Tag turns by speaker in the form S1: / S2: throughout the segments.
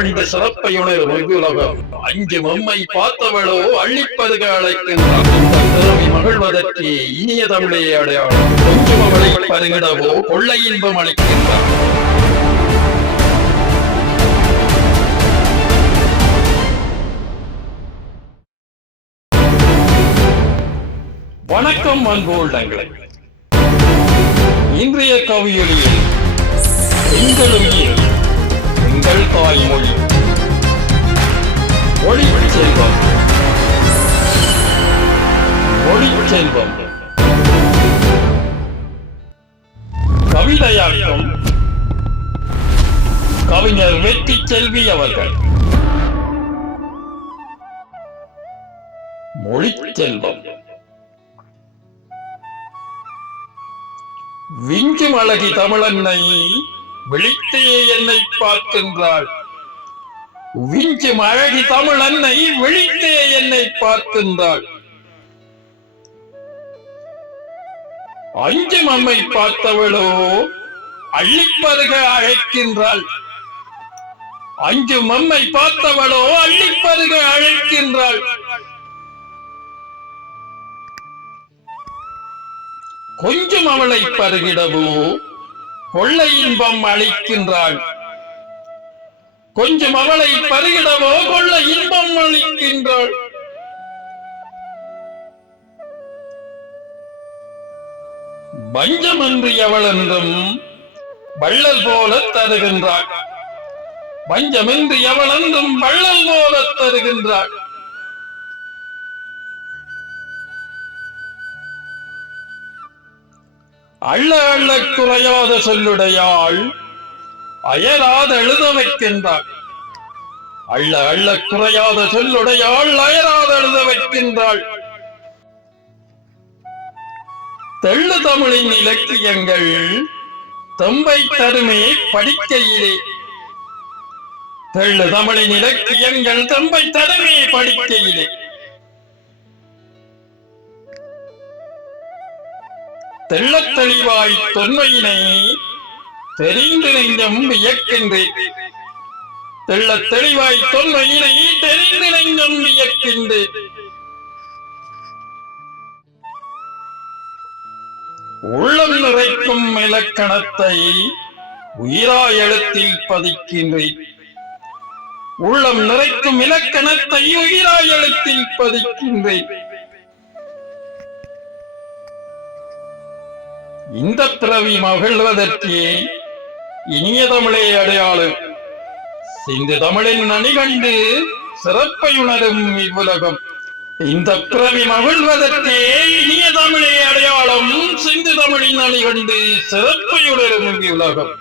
S1: இன்று சிறப்பை உணர் உலகம் அஞ்சு மம்மை பார்த்தவளோ அள்ளிப்பதுக அழைக்கின்றார் இந்த மகிழ்வதற்கு இனிய தமிழையே அடையாளம். கொஞ்சம் அவளை பருகிடவோ கொள்ளை இன்பம் அளிக்கின்றார் வணக்கம் அன்போல்டங்களே இன்றைய கவியொலியில் பெண்களுமியில் எங்கள் தாய்மொழி. ஒளி செல்வம். ஒளி செல்வம். கவிதையாக்கம் கவிஞர் வெற்றி செல்வி அவர்கள். மொழி செல்வம். விஞ்சும் அழகி தமிழன்னை விழித்தே என்னை பார்க்கின்றாள். விஞ்சும் அழகி தமிழன்னை விழித்தே என்னை பார்க்கின்றாள். அஞ்சும் அம்மை பார்த்தவளோ அள்ளிப்பருக அழைக்கின்றாள். அஞ்சும் அம்மை பார்த்தவளோ அள்ளிப்பருக அழைக்கின்றாள். கொஞ்சம் அவளை பருகிடவோ? கொள்ளை இன்பம் அளிக்கின்றாள். கொஞ்சம் அவளை பருகிடவோ? கொள்ள இன்பம் அளிக்கின்றாள். பஞ்சமன்றி அவள் என்றும் வள்ளல் போல தருகின்றாள். பஞ்சமின்றி அவள் என்றும் வள்ளல் போல தருகின்றாள். அள்ள அள்ள குறையாத சொல்லுடையாள் அயராத எழுத வைக்கின்றாள் அள்ள அள்ள குறையாத சொல்லுடையாள் அயராத எழுத வைக்கின்றாள் தெள்ளு தமிழின் இலக்கியங்கள் தொம்பை தருமே படிக்கையிலே. தெள்ளு தமிழின் இலக்கியங்கள் தம்பை தருமே படிக்கையிலே. தெள்ளத் தெளிவாய் தொன்மையினை தெரிந்து நெஞ்சம் வியக்கின்றேன் தெள்ளத் தெளிவாய் தொன்மையினை தெரிந்து நெஞ்சம் வியக்கின்றேன் உள்ளம் நிறைக்கும் இலக்கணத்தை உயிரா எழுத்தில் பதிக்கின்றேன் உள்ளம் நிறைக்கும் இலக்கணத்தை உயிரா எழுத்தில் பதிக்கின்றேன் இந்த பிறவி மகிழ்வதற்கு இனிய தமிழே அடையாளம். சிந்து தமிழின் அணிகண்டு சிறப்பை உணரும் இவ்வுலகம். இந்த பிறவி மகிழ்வதற்கு இனிய தமிழே அடையாளம் சிந்து தமிழின் அணிகண்டு சிறப்பை உணரும் இவ்வுலகம்.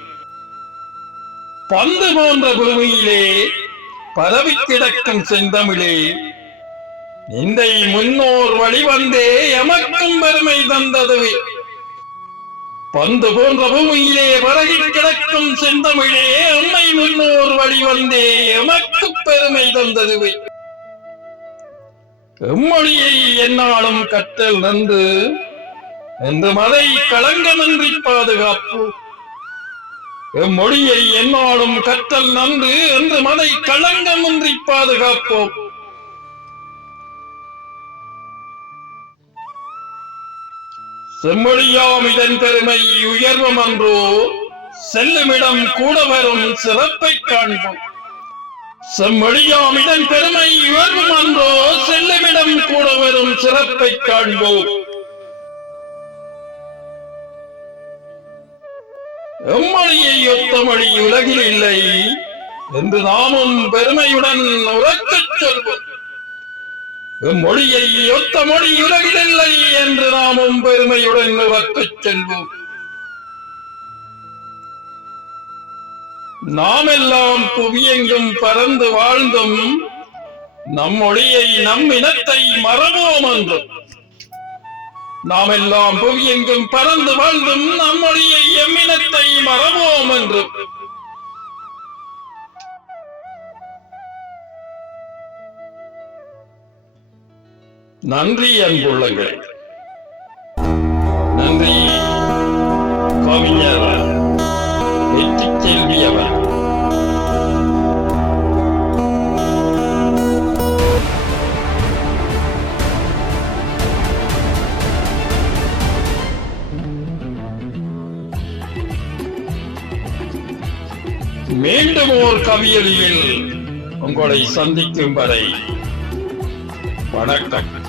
S1: பந்து போன்ற பூமியிலே பரவி கிடக்கும் செந்தமிழே நிந்தை முன்னோர் வழிவந்தே எமக்கும் பெருமை தந்ததுவே. பந்து போன்ற பூமியிலே பரகி கிடக்கும் செந்தமிழே அம்மை முன்னோர் வழி வந்தே எமக்கு பெருமை தந்ததுவே. எம்மொழியை என்னாலும் கற்றல் நன்று என்று மதை களங்கமின்றி பாதுகாப்பு. எம்மொழியை என்னாலும் கற்றல் நன்று என்று மதை களங்கமின்றி பாதுகாப்போம். செம்மொழியாம் இதன் பெருமை உயர்வம் அன்றோ. செல்லுமிடம் கூட வரும் சிறப்பை காண்போம். செம்மொழியாம் இதன் பெருமை உயர்வம் அன்றோ. செல்லுமிடம் கூட வரும் சிறப்பை காண்போம். எம்மொழியை ஒத்த மொழி உலகில் இல்லை. என்று நாமும் பெருமையுடன் உறக்கச் சொல்வோம். எம்மொழியை ஒத்த மொழி உலகில் நாமும் பெருமையுடன் உறக்கச் செல்வோம். நாமெல்லாம் புவியெங்கும் பறந்து வாழ்ந்தும் நம் மொழியை நம் இனத்தை மறவோம் என்றும். நாமெல்லாம் புவியெங்கும் பறந்து வாழ்ந்தும் நம் மொழியை இனத்தை மறவோம் என்றும். நன்றி அன்புள்ளங்களே. மீண்டும் ஓர் கவியலியில் உங்களை சந்திக்கும் வரை வணக்கம்.